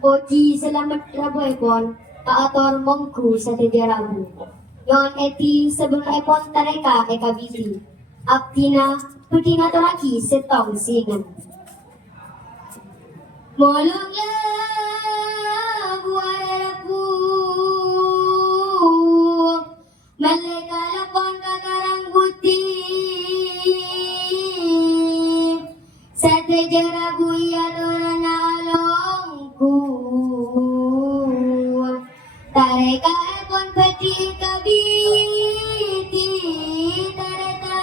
Oji selamat Rabu epon, kaator mongku sa Rabu. Yon eti sebelum epon tareka eka biti. Aptina puting atau lagi setong singan. Molonglah buarapu, malaikat lapon kakarang putih. Sate Rabu ya doran alongku. Tareka epon peti kabiti taretan.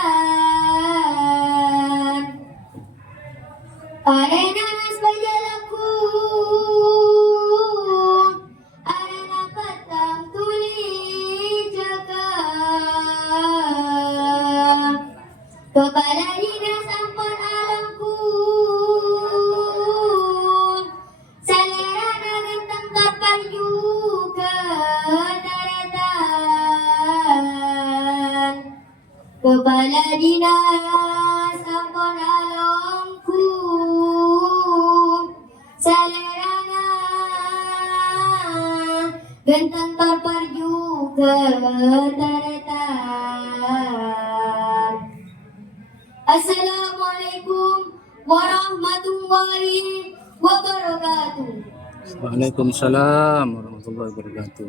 Arena nas bajalaku, arena patang tuli jaga. Kepala dinas ampun alamku, salera gentang kapal juga daratan. Kepala dinas ampun alamku, salerana gentang kapal juga daratan. Assalamualaikum warahmatullahi wabarakatuh. Waalaikumsalam warahmatullahi wabarakatuh.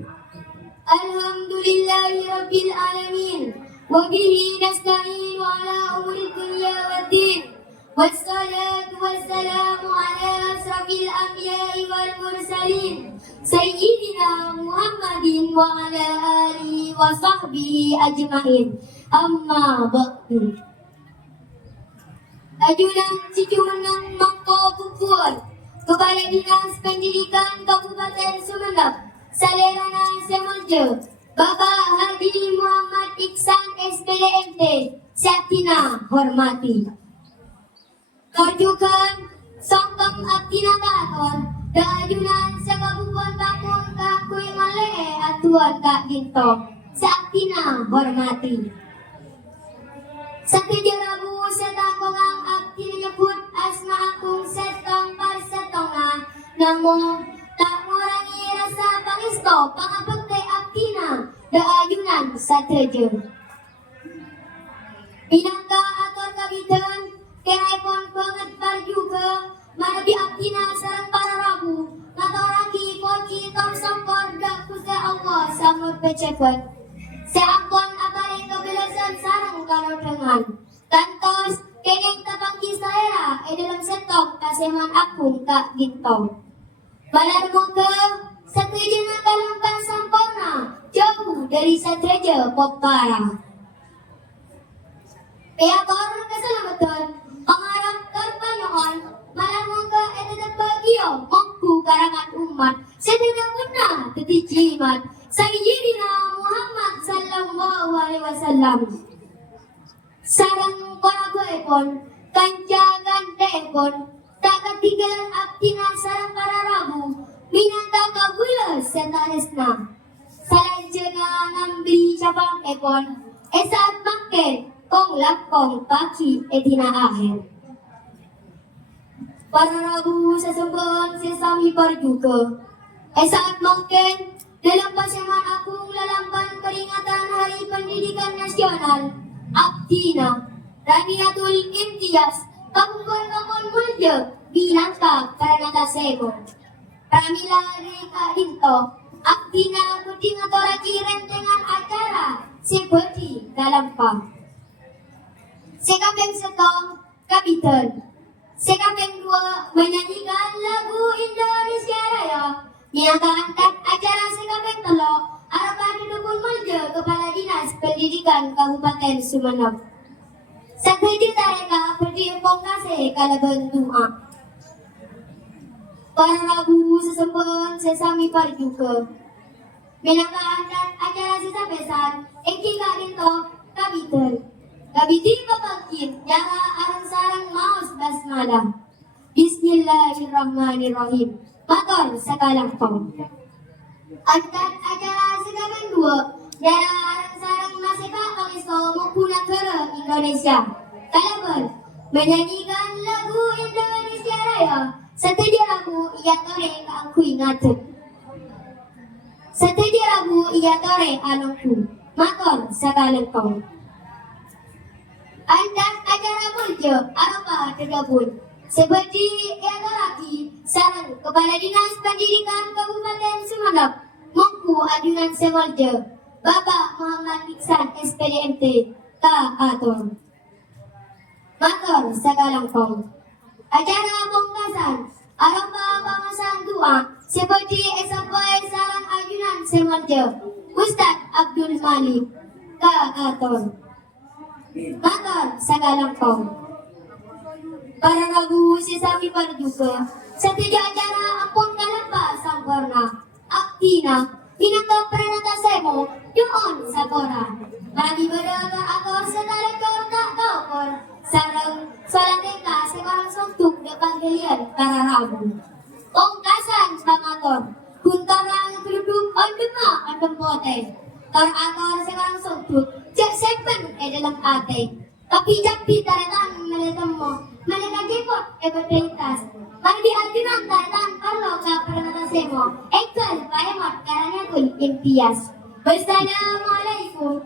Alhamdulillahi rabbil alamin. Wa bihi nasta'in ala umuri dunya waddin. Wassalatu wassalamu ala asrafil anbiya'i wal mursalin. Sayyidina Muhammadin wa ala alihi wa sahbihi ajma'in. Amma ba'du. Ajudan Cicumenang Mangko Pupur, Kepala Dinas Pendidikan Kabupaten Sumeneb, Salerana Semojo, Bapak Haji Muhammad Iksan SPDMT, Saktina hormati. Kajukan Songkong Aktina Katon, Dajunan Sekabupon Bakung Kakui Malee Atuan Kak Ginto, Saktina hormati. Sakti Rabu setakongang akti menyebut asma akung setong parsetonga, namun tak ngurangi rasa pangisto pangabekte aktina daajunan sateje. Pinangka atur kabiten kenepon banget juga manabi aktina sareng para rabu natoraki poci tong songkor dak kusa Allah samut pecekot. Seakon abare kebelasan sarang karo dengan kantos kengeng tapangki saera dalam setok kaseman akung kak ginto. Balar moga sateja nakalampan sampurna jauh dari sateja popara. Peator keselamatan pangarap terpanyoan malah moga tetap bagio mongku karangan umat setidaknya punah tetijimat Sayyidina Muhammad sallallahu alaihi wasallam. Sarang para epon, kancakan teepon, tak ketinggalan aktina sarang para rabu, minangka kabulas setaresna. Salanjana ngambil cabang epon, esaat makin, kong lakong paki etina akhir. Para rabu sesembon sesami parjuka, esaat makin, dalam pasaman akung lalampan peringatan Hari Pendidikan Nasional Aktina Raniatul Imtiaz Kampung-kampung mulja binangka Karanata Sego Pramila Rika Dinto Aktina kuting atau raki rentengan acara seperti dalampa Sekapeng setong Kapiten Sekapeng dua menyanyikan lagu Indonesia Raya yang angkat acara sekapeng telo Arapan Dukun Mulja Kepala Dinas Pendidikan Kabupaten Sumeneb. Sateja tareka berdiempong kasih kalaban doa. Para rabu sesempon sesami parjuka. Minangka angkat acara sesabesan Eki Kak Dinto Kabiter. Kabiti pepangkin nyala arang sarang maus basmalah. Bismillahirrahmanirrahim. Mator sekalang pong. Angkat acara sekarang dua nyala arang sarang nasika pangisto mukuna kera Indonesia. Kalaban menyanyikan lagu Indonesia Raya Setelah Rabu ia tore aku ingat. Setelah Rabu ia tore alangku. Maton sakalang kau. Andan acara muljo Arafah tergabung. Seperti yang lagi sarang Kepala Dinas Pendidikan Kabupaten Sumeneb Mengku Adunan Semoljo Bapak Muhammad Iksan SPDMT Atur Matur sakalang kau. Acara pungkasan Arafah Pengasahan Doa seperti SFY Sarang Adunan Semoljo Ustaz Abdul Malik Atur Matur sakalang kau. Para ragu sesami juga setiap acara ampun kalapa sangkorna aktina hinangka pranata semo doon sakora bagi berada akor setalekor tak kaukor sarang salateka sekarang suntuk depan kalian para ragu ongkasan pangator kuntarang duduk on dema on dempote tor akor sekarang suntuk cek sepen dalam ate tapi japi taretan meletemo mereka jepot berpintas. Mandi ajunan tatan kalau ka pernah semo. Ekal bayamot karanya kun impias. Wassalamualaikum